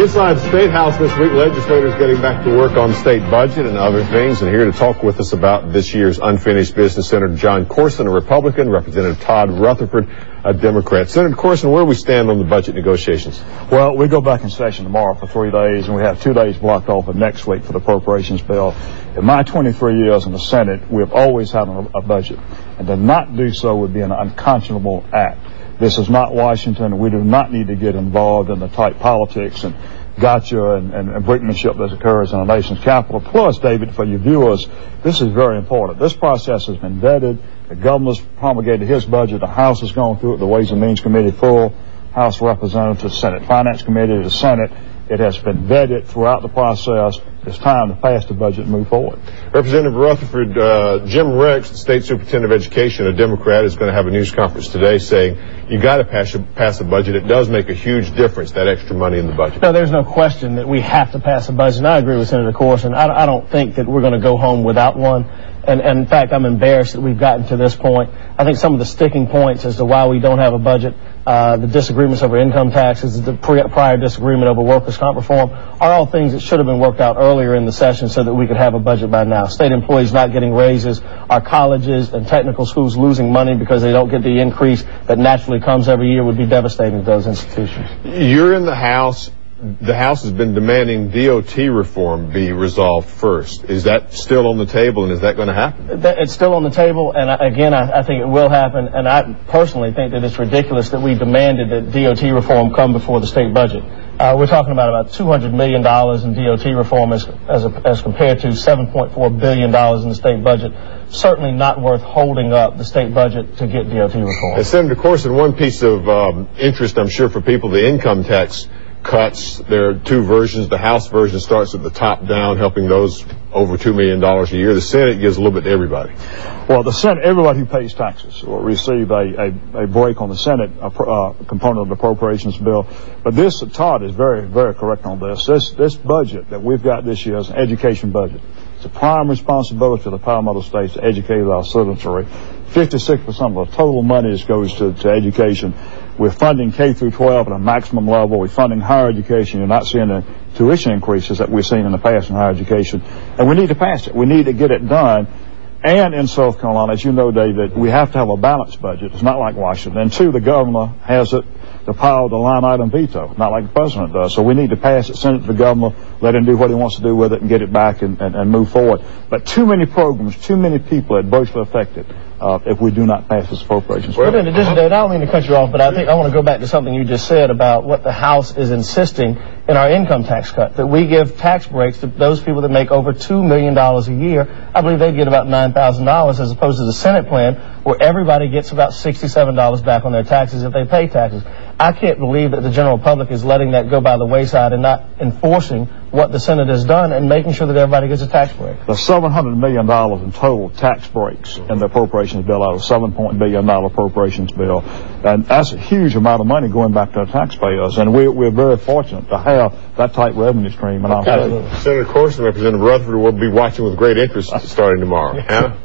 Inside the State House this week, legislators getting back to work on state budget and other things. And here to talk with us about this year's unfinished business, Senator John Courson, a Republican, Representative Todd Rutherford, a Democrat. Senator Courson, where do we stand on the budget negotiations? Well, we go back in session tomorrow for 3 days, and we have 2 days blocked off of next week for the appropriations bill. In my 23 years in the Senate, we've always had a budget, and to not do so would be an unconscionable act. This is not Washington. We do not need to get involved in the tight politics and gotcha and brinkmanship that occurs in our nation's capital. Plus, David, for your viewers, this is very important. This process has been vetted. The governor's promulgated his budget. The House has gone through it. The Ways and Means Committee, full House Representatives, Senate Finance Committee, the Senate. It has been vetted throughout the process. It's time to pass the budget and move forward. Representative Rutherford, Jim Rex, the State Superintendent of Education, a Democrat, is going to have a news conference today saying you got to pass a budget. It does make a huge difference, that extra money in the budget. No, there's no question that we have to pass a budget. And I agree with Senator Courson. I don't think that we're going to go home without one. And in fact, I'm embarrassed that we've gotten to this point. I think some of the sticking points as to why we don't have a budget, the disagreements over income taxes, the prior disagreement over workers' comp reform, are all things that should have been worked out earlier in the session so that we could have a budget by now. State employees not getting raises, our colleges and technical schools losing money because they don't get the increase that naturally comes every year would be devastating to those institutions. You're in the House. The House has been demanding DOT reform be resolved first. Is that still on the table, and is that going to happen? It's still on the table, and again, I think it will happen. And I personally think that it's ridiculous that we demanded that DOT reform come before the state budget. We're talking about $200 million in DOT reform as compared to $7.4 billion in the state budget. Certainly not worth holding up the state budget to get DOT reform. And Senator Courson, one piece of interest, I'm sure, for people, the income tax cuts. There are two versions. The House version starts at the top down, helping those over $2 million a year. The Senate gives a little bit to everybody. Well, the Senate, everybody who pays taxes will receive a break on the Senate component of the appropriations bill. But this, Todd is very, very correct on this. This budget that we've got this year is an education budget. It's a prime responsibility of the Palmetto States to educate our citizenry. 56% of the total money goes to education. We're funding K through 12 at a maximum level. We're funding higher education. You're not seeing the tuition increases that we've seen in the past in higher education. And we need to pass it. We need to get it done. And in South Carolina, as you know, David, we have to have a balanced budget. It's not like Washington. And two, the governor has the power of the line item veto, not like the president does. So we need to pass it, send it to the governor, let him do what he wants to do with it, and get it back and move forward. But too many programs, too many people are adversely affected if we do not pass this appropriations. Well, in addition to that, I don't mean to cut you off, but I think I want to go back to something you just said about what the House is insisting in our income tax cut, that we give tax breaks to those people that make over $2 million a year. I believe they get about $9,000 as opposed to the Senate plan where everybody gets about $67 back on their taxes if they pay taxes. I can't believe that the general public is letting that go by the wayside and not enforcing what the Senate has done and making sure that everybody gets a tax break. There's $700 million in total tax breaks in the appropriations bill out of a $7 billion appropriations bill. And that's a huge amount of money going back to our taxpayers. And we're very fortunate to have that type of revenue stream in our state. Senator Courson, Representative Rutherford will be watching with great interest starting tomorrow. Hannah?